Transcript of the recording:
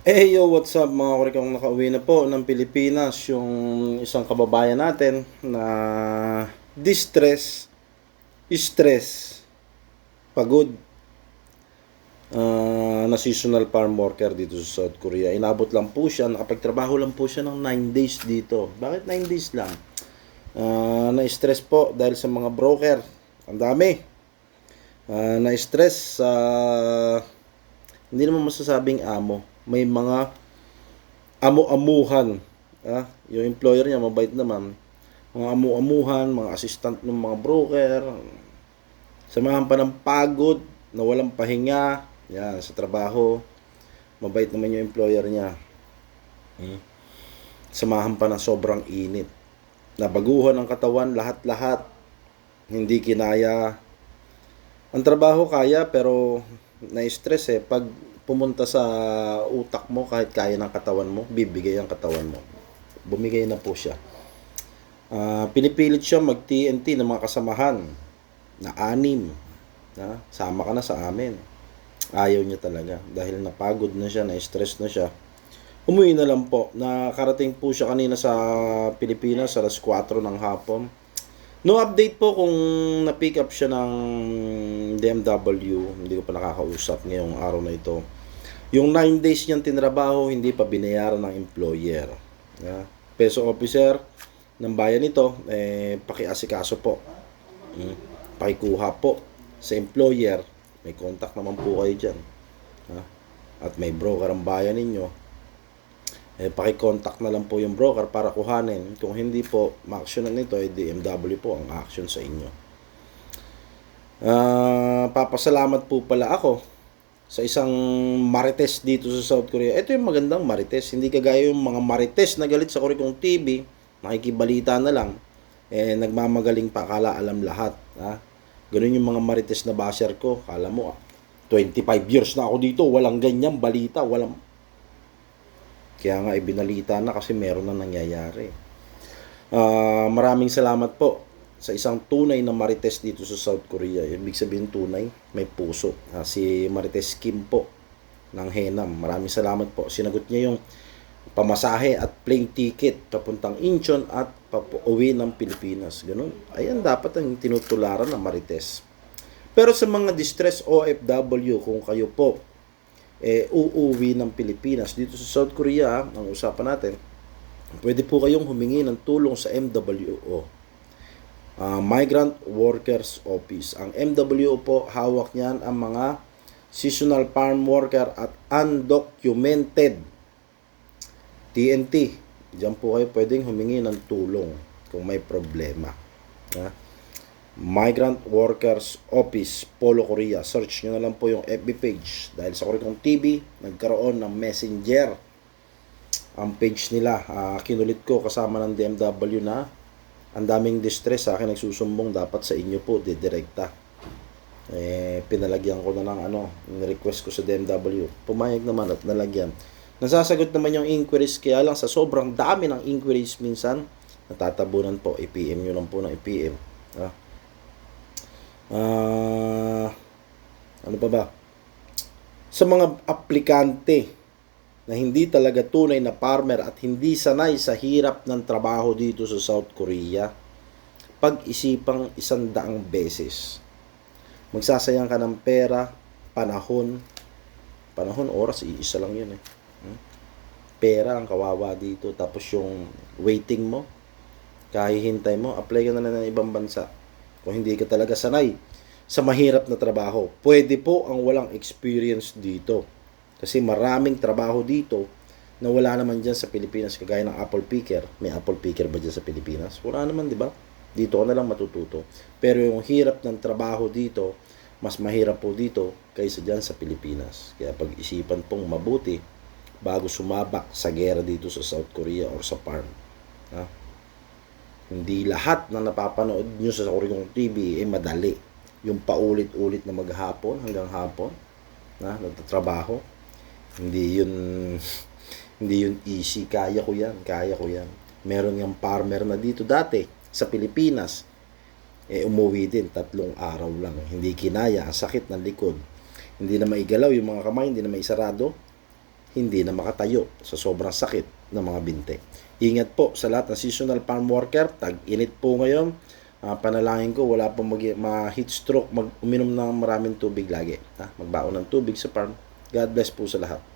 Hey yo, what's up mga kurikang nakauwi na po ng Pilipinas yung isang kababayan natin na distress, stress, pagod ah, na seasonal farm worker dito sa South Korea. Inabot lang po siya, nakapagtrabaho lang po siya ng 9 days dito. Bakit 9 days lang? Ah, na-stress po dahil sa mga broker. Ang dami. Ah, na-stress sa hindi naman masasabing amo. May mga amo-amuhan. Ah, yung employer niya mabait naman. Mga amo-amuhan, mga assistant ng mga broker. Samahan pa ng pagod, na walang pahinga, yan, sa trabaho. Mabait naman yung employer niya. Hmm. Samahan pa ng sobrang init. Nabaguhan ang katawan, lahat-lahat. Hindi kinaya. Ang trabaho kaya pero na-stress eh. Pag pumunta sa utak mo, kahit kaya ng katawan mo, bibigay ang katawan mo. Bumigay na po siya. Ah, pinipilit siya mag-TNT ng mga kasamahan na anim. Na, sama ka na sa amin. Ayaw niya talaga dahil napagod na siya, na-stress na siya. Umuwi na lang po. Nakarating po siya kanina sa Pilipinas alas 4 ng hapon. No update po kung na-pick up siya ng DMW. Hindi ko pa nakakausap ngayong araw na ito. Yung 9 days niyang tinrabaho, hindi pa binayaran ng employer. Yeah. Peso officer ng bayan ito, eh, pakiasikaso po. Mm. Pakikuha po sa employer. May contact naman po kayo dyan. Ha? At may broker ang bayan ninyo. Eh, pakicontact na lang po yung broker para kuhanin. Kung hindi po, ma-actionan nito, eh, DMW po ang action sa inyo. Ah, papasalamat po pala ako sa isang marites dito sa South Korea. Ito yung magandang marites. Hindi kagaya yung mga marites na galit sa Kurikong TV, nakikibalita na lang, eh, nagmamagaling pa, kala alam lahat. Ha? Ganun yung mga marites na basher ko. Kala mo, ah, 25 years na ako dito, walang ganyang balita, walang... Kaya nga, ibinalita na kasi meron na nangyayari. Ah, maraming salamat po sa isang tunay na marites dito sa South Korea. Ibig sabihin tunay, may puso. Ah, si Marites Kim po ng Henam. Maraming salamat po. Sinagot niya yung pamasahe at plane ticket papuntang Incheon at pauwi ng Pilipinas. Ganun. Ayan dapat ang tinutularan ng Marites. Pero sa mga distress OFW, kung kayo po eh, uuwi ng Pilipinas dito sa South Korea, ang usapan natin, pwede po kayong humingi ng tulong sa MWO. Ah, Migrant Workers Office. Ang MWO po, hawak niyan ang mga seasonal farm worker at undocumented TNT. Diyan po kayo pwedeng humingi ng tulong kung may problema. Ha? Migrant Workers Office, Polo Korea. Search nyo na lang po yung FB page. Dahil sa Kurikong TV, nagkaroon ng messenger ang page nila. Ah, kinulit ko kasama ng DMW na ang daming distress sa akin nagsusumbong dapat sa inyo po didirekta. Eh, pinalagyan ko na ng ano, request ko sa DMW. Pumayag naman at nalagyan. Nasasagot naman yung inquiries kaya lang sa sobrang dami ng inquiries minsan natatabunan po i-PM nyo lang po ng i-PM. Ah. Ah, ano pa ba? Sa mga aplikante na hindi talaga tunay na farmer at hindi sanay sa hirap ng trabaho dito sa South Korea, pag-isipang isang daang beses. Magsasayang ka ng pera, panahon, panahon, oras, iisa lang yun eh. Hmm? Pera ang kawawa dito, tapos yung waiting mo, kahihintay mo, apply ka na lang ng ibang bansa. Kung hindi ka talaga sanay sa mahirap na trabaho, pwede po ang walang experience dito. Kasi maraming trabaho dito na wala naman dyan sa Pilipinas, kagaya ng apple picker. May apple picker ba dyan sa Pilipinas? Wala naman, di ba? Dito ka na lang matututo. Pero yung hirap ng trabaho dito, mas mahirap po dito kaysa dyan sa Pilipinas. Kaya pag-isipan pong mabuti bago sumabak sa gera dito sa South Korea or sa farm. Ha? Hindi lahat na napapanood nyo sa Koreong TV ay madali. Yung paulit-ulit na maghapon hanggang hapon na nagtatrabaho. Hindi yun hindi yun easy. Kaya ko yan, kaya ko yan. Meron yung farmer na dito dati sa Pilipinas. Eh umuwi din tatlong araw lang. Hindi kinaya, ang sakit ng likod. Hindi na maigalaw yung mga kamay, hindi na maisarado. hindi na makatayo sa sobrang sakit ng mga binte. Ingat po sa lahat ng seasonal farm worker, tag-init po ngayon. Ah, panalangin ko wala pong mag ma-heat stroke, mag uminom ng maraming tubig lagi. Ha? Magbaon ng tubig sa farm. God bless po sa lahat.